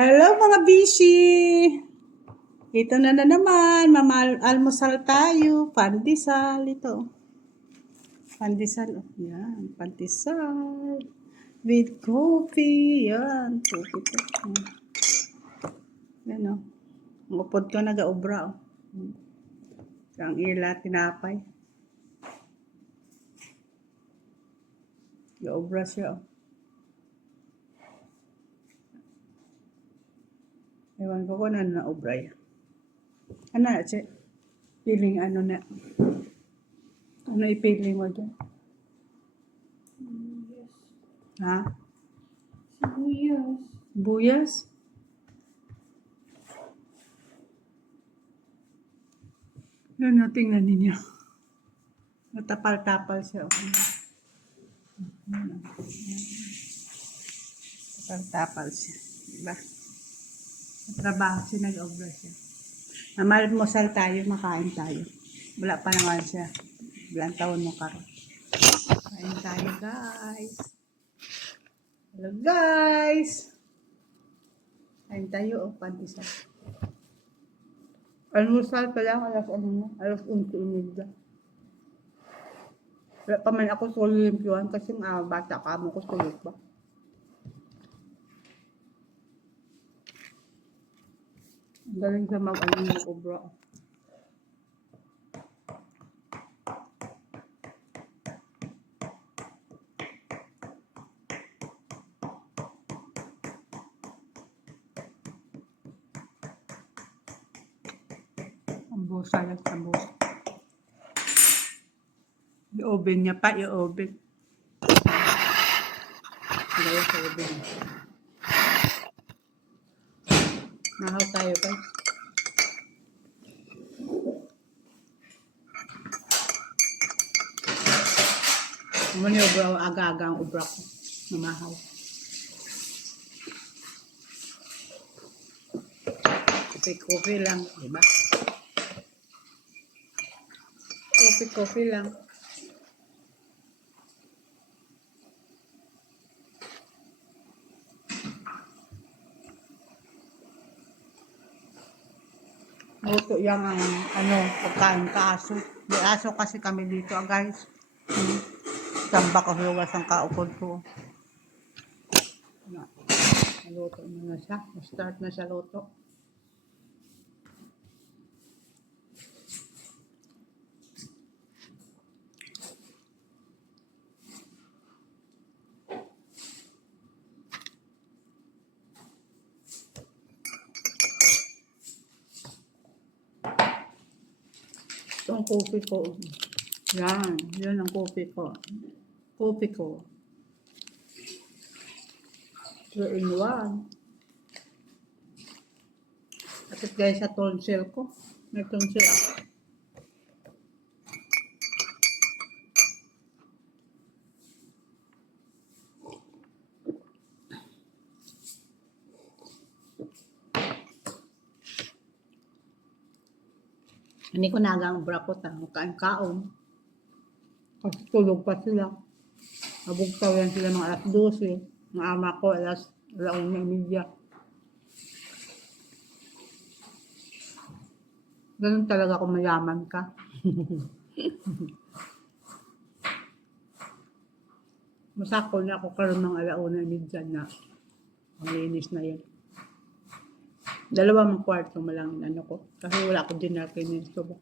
Hello mga bishi! Ito na naman, almusal tayo. Pandesal ito. Pandesal, oh. Yan, pandesal. With coffee, yan. Coffee to. Yan o. Upod ko nag-aubra o. Ang ila, tinapay. Ga-obra siya o. Ewan ko kung ano na obra yan. Ano na, che? Piling ano na. Ano ipiling mo dyan? Ha? Sibuyas. Buyas? Ano, tingnan ninyo. Matapal-tapal siya. Tapal-tapal siya. Diba? Trabaho siya, nag-obra siya. Mamalmusal tayo, makain tayo. Wala pa naman siya. Ilang taon mo karon. Kain tayo, guys. Hello, guys. Kain tayo, o, pandesal. Almusal pa lang, alas 11:30. Wala pa man ako sulimpyuhan kasi bata ka mo ko sulit ba. Galing sa mag-obra. Ang busa lang sa busa. Yung oven niya pa, yung oven. Gaya sa oven. Nahaw tayo, guys. Naman yung obra, aga-aga ang obra ko. Namahaw. Coffee lang, diba? Coffee lang. Luto yan ang pagkain ka aso. May aso kasi kami dito, guys. Tambak ang luwas ang kaupod ko. Naluto na siya. Start na siya luto. Ito ang coffee ko. Yan ang coffee ko. Coffee ko. 3-in-1. At guys, sa tonsil ko. May tonsil ako. Hindi ko nagang brapot ang kain-kaon. Kasi tulog pa sila. Mabugtaw yan sila mga alas 12. Ang ama ko alas 1:30. Ganun talaga kung mayaman ka. Masako na ako karoon ng 1:30 na ang linis na yan. 2 kwarto mo lang ko. Kasi wala ko dinner kinis ko ba.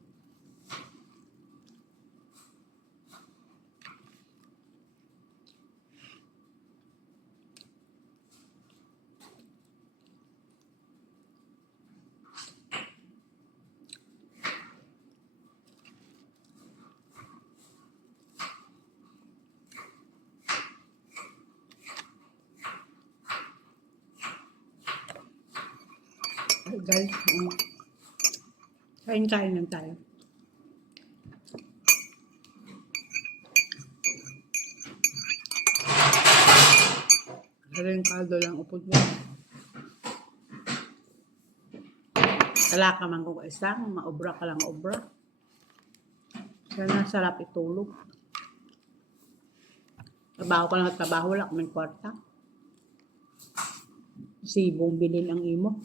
Guys, kain-kain lang tayo. Karing kaldo lang upod mo. Kala ka man kung isang, maobra ka lang obra. Kaya sarap itulog. Trabaho ka lang at trabaho, wala kaming kwarta. Sibong bilin ang imo.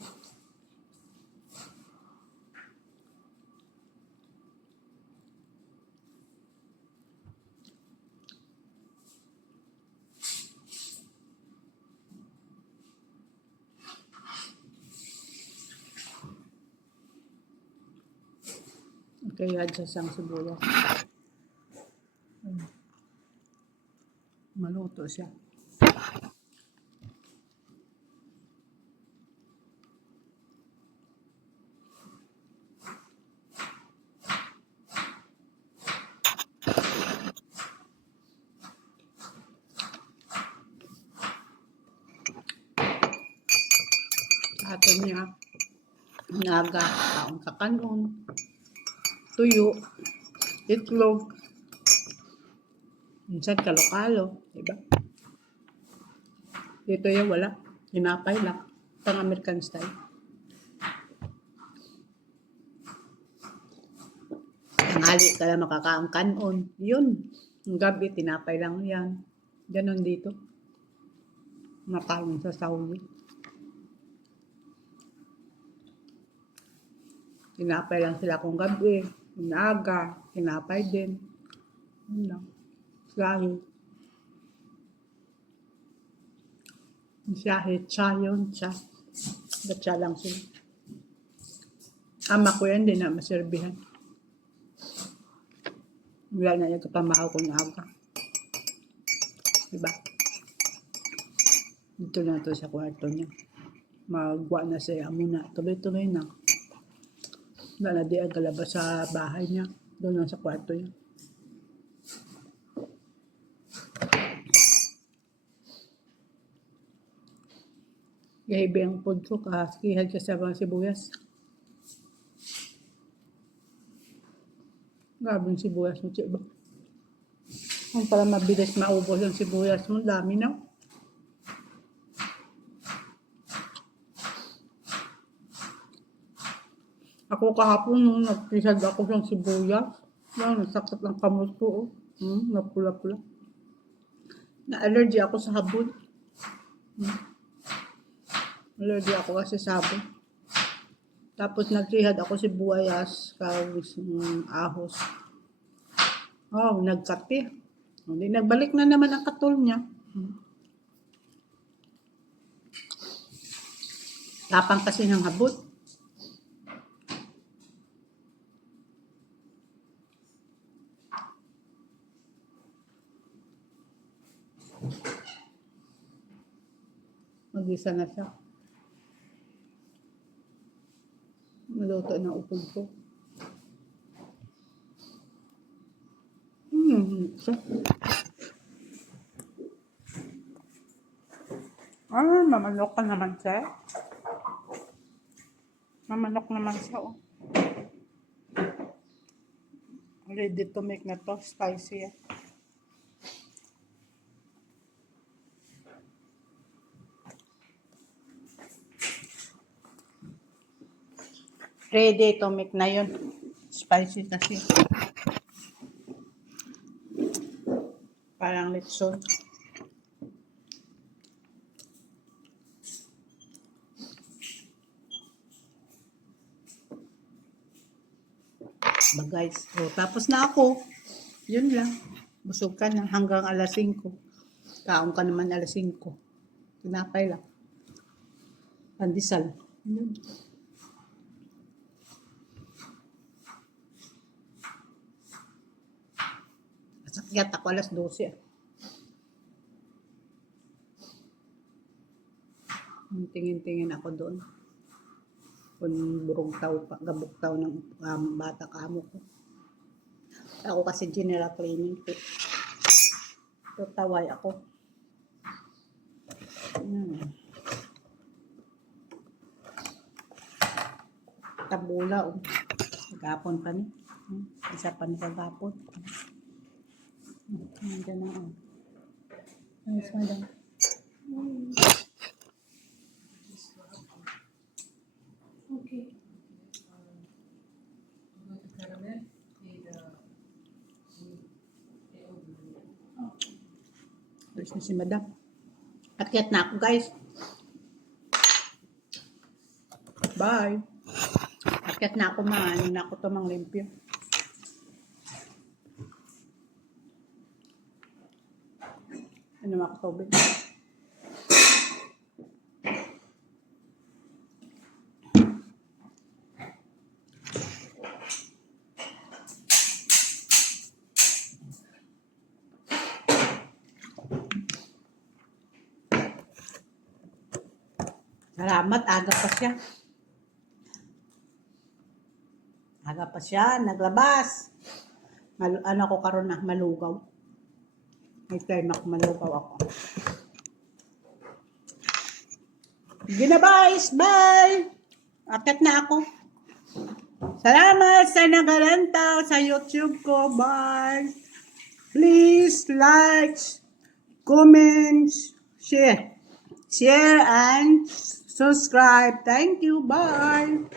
Kaya dyan siyang sibuyas. Maluto siya. Ato niya, naga, taong kakanon, tuyo, itlog, minsan kalo-kalo, diba? Dito yung wala, tinapay lang, pang American style. Tanghali ka lang makakaang kanon, yun. Ang gabi, tinapay lang yan. Ganon dito. Makain sa Saudi. Tinapay lang sila kung gabi. Inaga, tinapay din. Yun lang. Sahi. Sahi, cha yun, cha. Batsa lang sila. Ama ko yan din na maserbihan. Wala na yung kapamahaw ko ng aga. Diba? Dito na to sa kwarto niya. Magwa na siya muna. Tuloy-tuloy na. Wala na di ang kalabas sa bahay niya. Doon lang sa kwarto niya. Gahibi ang food ko. Kahaskihad ka sa mga sibuyas. Grabe yung sibuyas mo, diba? Kung para mabilis maubos yung sibuyas mo, dami na. Ako kahapon, nung nagpisad ako ng sibuyas, nasakit ang kamot ko, napula-pula. Na-allergy ako sa habon. Allergy ako kasi sa habon. Tapos nagsihad ako sibuyas, kawis, ahos. Oh, nagkati. Hindi, nagbalik na naman ang katol niya. Tapang kasi ng habon. Mag-isa na siya. Maluto na upod ko. Mamanok ka naman siya. Mamanok naman siya, oh. Ready to make na to. Spicy, Ready to make na yun. Spicy kasi. Parang litson. Guys. O, tapos na ako. Yun lang. Busog ka na hanggang alas 5. Kaon ka naman alas 5. Tinapay lang. Pandesal. Yun. Sakyat ako alas 12. Tingin-tingin ako doon. Kung burong tao pa, gabok tao ng bata kamo ko. Ako kasi general cleaning ko. Tutaway ako. Tabula, oh. Kagapon pa ni. Isa pa ni kagapon. Nandiyan na, oh. Ayos, madam. Okay. Ayos na si madam. Akyat na ako, guys. Bye. Akit na ako ano na ako tumang limpyo. Ano ako tubig? Salamat, aga pa siya. Aga pa siya, naglabas. Ano ko karon na, malugaw. May time ako, malugaw ako. Ginabais, bye! Akit na ako. Salamat sa nagalantaw sa YouTube ko, bye! Please like, comment, share and subscribe. Thank you, bye!